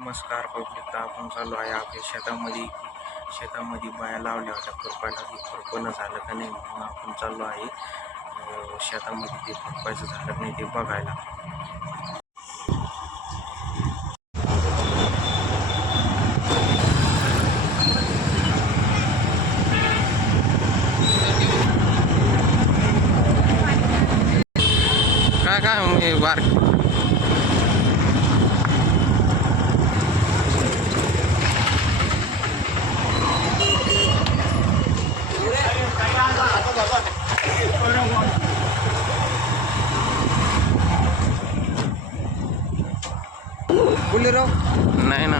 नमस्कार पब्लिक आपण चालू आहे. आपल्या शेतामध्ये शेतामध्ये बाया लावल्या होत्या. खुरपायला ती खुरपणं झालं का नाही म्हणून आपण चाललो आहे. अं, शेतामध्ये ते खुरपायचं झालं नाही बार నాయన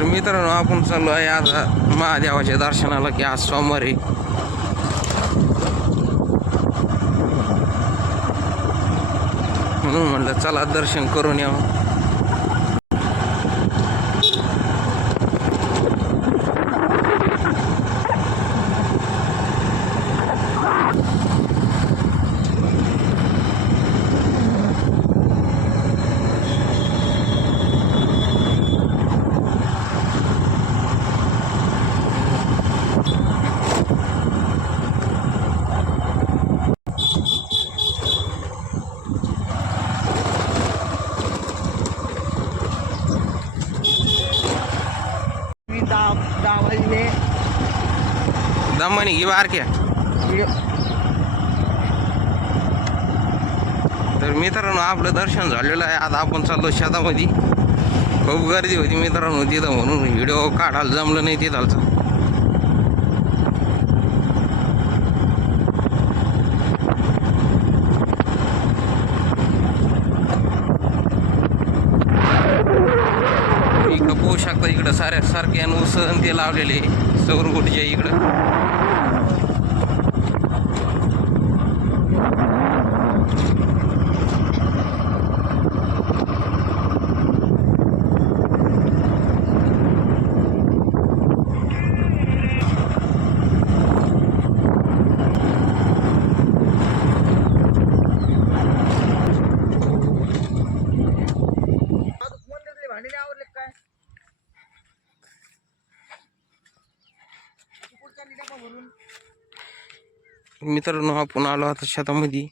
तर मित्रांनो आपण चाललो आहे आज महादेवाच्या दर्शनाला की आज सोमवारी म्हणून म्हटलं चला दर्शन करून यावं. मी दहा दहा वाजले दमानी घे बारक्या व्हिडिओ तर मित्रांनो आपलं दर्शन झालेलं आहे. आता आपण चाललो शेतामध्ये. खूप गर्दी होती मित्रांनो तिथं म्हणून व्हिडिओ काढायला जमलं नाही तिथालचं इकडं पोहू शकता इकडं साऱ्या सारखे ऊस ते लावलेले सौरगुटीच्या इकडं मंदिरातले भांडे नाही आवडले का काय तू कुठं चालली डबा भरून मित्रांनो आपण आलो आता शेतामध्ये.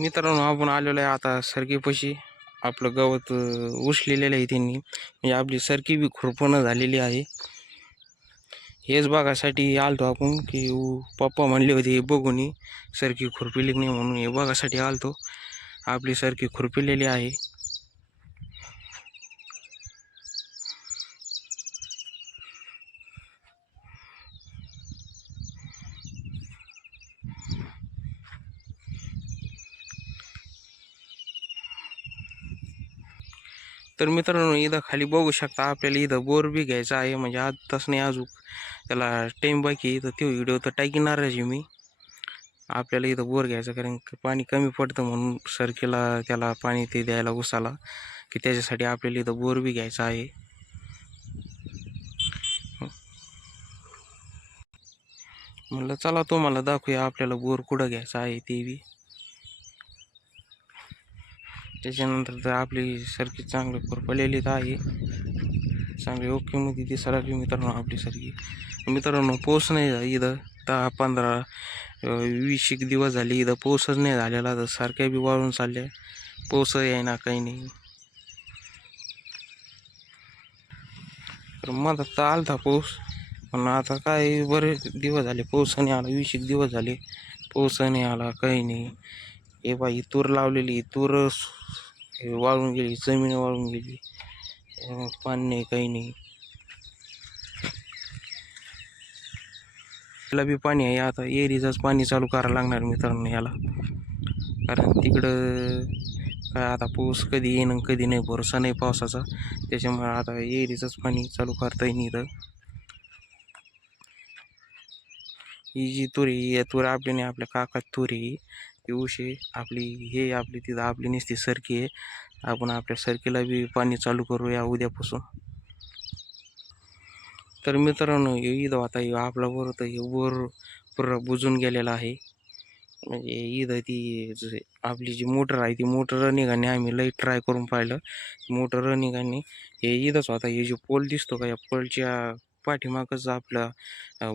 मित्रांनो आपण आलेलो आहे आता सरकीपाशी. आपलं गवत उचलेलेलं आहे त्यांनी. म्हणजे आपली सरकी बी खुरपणं झालेली आहे. हेच बघासाठी आलतो आपण की उ- पप्पा म्हणले होते हे बघून सरकी खुरपिली की नाही म्हणून. हे बघासाठी आलतो. आपली सरकी खुरपिलेली आहे. तर मित्रांनो इथं खाली बघू शकता आपल्याला इथं बोर बी घ्यायचा आहे. म्हणजे आज नाही अजून. त्याला टाईम बाकी तर तो व्हिडिओ तर टाकीणारच आहे मी. आपल्याला इथं बोर घ्यायचं कारण की पाणी कमी पडतं म्हणून सरकीला त्याला पाणी ते द्यायला उसाला. की त्याच्यासाठी आपल्याला इथं बोर बी घ्यायचा आहे. म्हणलं चला तुम्हाला दाखवूया आपल्याला बोर कुठं घ्यायचा आहे ते बी. त्याच्यानंतर तर आपली सरकी चांगली खुरपलेली तर आहे. चांगली ओके मध्ये ती सराकी मित्रांनो आपली सरकी. मित्रांनो पोस नाही इथं. दहा पंधरा वीस एक दिवस झाले इथं. पाऊसच नाही झालेला. तर सारख्या बी वाळून चालल्या. पाऊस ना काही नाही. तर मग तर आलता पाऊस. पण आता काय बरेच दिवस झाले पावसाने आला. वीस एक दिवस झाले. पावसाने आला काही नाही. हे बाई तूर लावलेली. तूर वाळून गेली जमीन वाळून गेली. पाणी नाही काही नाही. याला बी पाणी आहे. आता एरीचाच पाणी चालू करायला लागणार मित्रांनो याला. कारण तिकडं काय आता पाऊस कधी येईन कधी नाही भरोसा नाही पावसाचा. त्याच्यामुळे आता एरीचंच पाणी चालू करता येईन इथं. ही जी तुरी या तुरी आपली नाही आपल्या काका तुरी. ती ऊस आहे आपली हे आपली तिथं आपली नुसती सरकी आहे. आपण आपल्या सरकीला बी पाणी चालू करूया उद्यापासून. तर मित्रांनो हे ईद आता हे आपला वर तर हे बोर पूर्ण बुजून गेलेला आहे. म्हणजे ईद ती आपली जी मोटर आहे ती मोटर रनिंगाने आम्ही लई ट्राय करून पाहिलं. मोटर रनिंगाने हे ईदच होता हे जे पोल दिसतो का या पोलच्या पाठीमागच आपला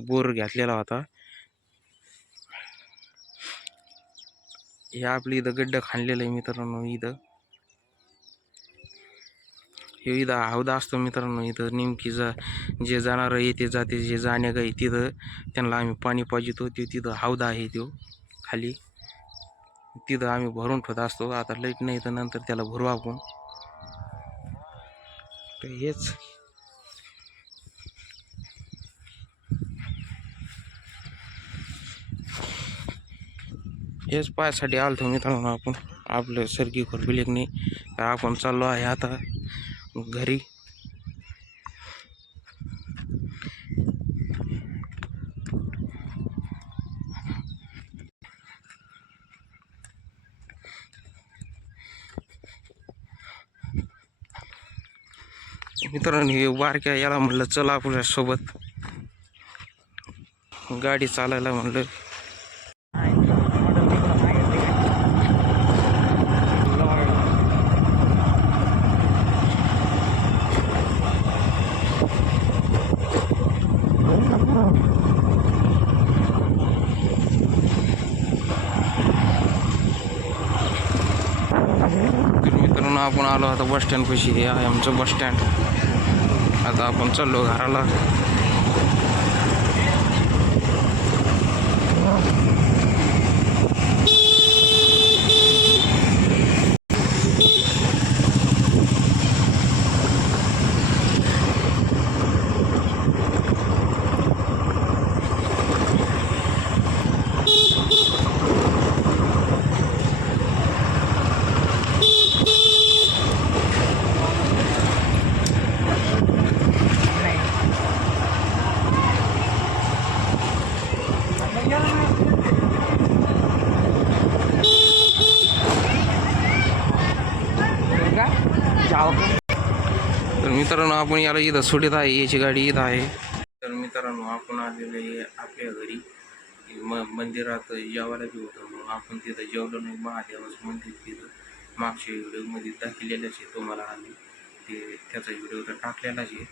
बोर घातलेला होता. हे आपली इथं गड्डं खाणलेलं आहे मित्रांनो इथं. हे इथं हौदा असतो मित्रांनो इथं नेमकी जा जे जाणारं येते जाते जे जाण्या काही तिथं त्यांना आम्ही पाणी पाजितो ते तिथं हौदा आहे तो खाली. तिथं आम्ही भरून ठेवत असतो आता लाइट नाही तर नंतर त्याला भरू आपण. तर हेच. हेच पाहायसाठी आलो होतो मित्रांनो आपण. आपलं सरकी खोरबिलेकने तर आपण चाललो आहे आता घरी. मित्रांनो हे बारक्या याला म्हणलं चला आपल्यासोबत गाडी चालायला म्हणलं. आपण आलो आता बस स्टँडपाशी हे आहे आमचं बस स्टँड आता आपण चाललो घराला. तर मित्रांनो आपण याला इथं सोडत आहे याची गाडी इथं आहे. तर मित्रांनो आपण आलेलो आहे आपल्या घरी. म मंदिरात जेवायला बी होतं म्हणून आपण तिथं जेवलो नाही. महादेवाचं मंदिर तिथं. मागच्या व्हिडिओमध्ये दाखवलेलंच आहे तुम्हाला आम्ही ते त्याचा व्हिडिओ तर टाकलेलाच आहे.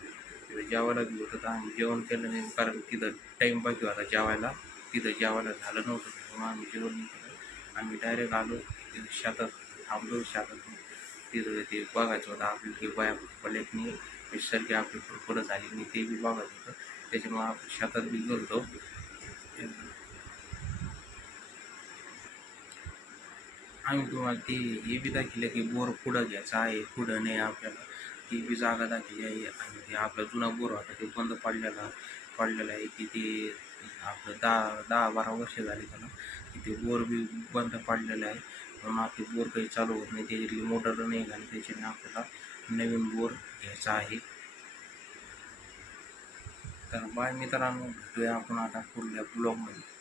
तिथं जेवायला बी होतं तर आम्ही जेवण केलं नाही कारण तिथं टाईम बाकी होता जेवायला. तिथं जेवायला झालं नव्हतं म्हणून आम्ही जेवण नाही केलं. आम्ही डायरेक्ट आलो तिथं शेतात थांबलो शेतात तिथं ते बघायचं होतं. आपली की बाया पडल्यातनी सारखी आपली फुरफुरं झाली नाही ते बी बघायचं होतं. त्याच्यामुळे आपण शेतात बी गेलो आम्ही तुम्हाला ते हे बी दाखवलं की बोर पुढं घ्यायचा आहे पुढं नाही आपल्याला. ती बी जागा दाखवली आहे आणि ते आपला जुना बोर होता ते बंद पडलेला पडलेला आहे की ते आपलं दहा दहा बारा वर्ष झाली त्याला. की ते बोर बी बंद पडलेलं आहे. म्हणून आपली बोर काही चालू होत नाही. त्याच्यातली मोटर नाही घाली त्याच्याने आपल्याला नवीन बोर घ्यायचा आहे. तर बाय मित्रांनो भेटूया आपण आता पुढल्या ब्लॉगमध्ये.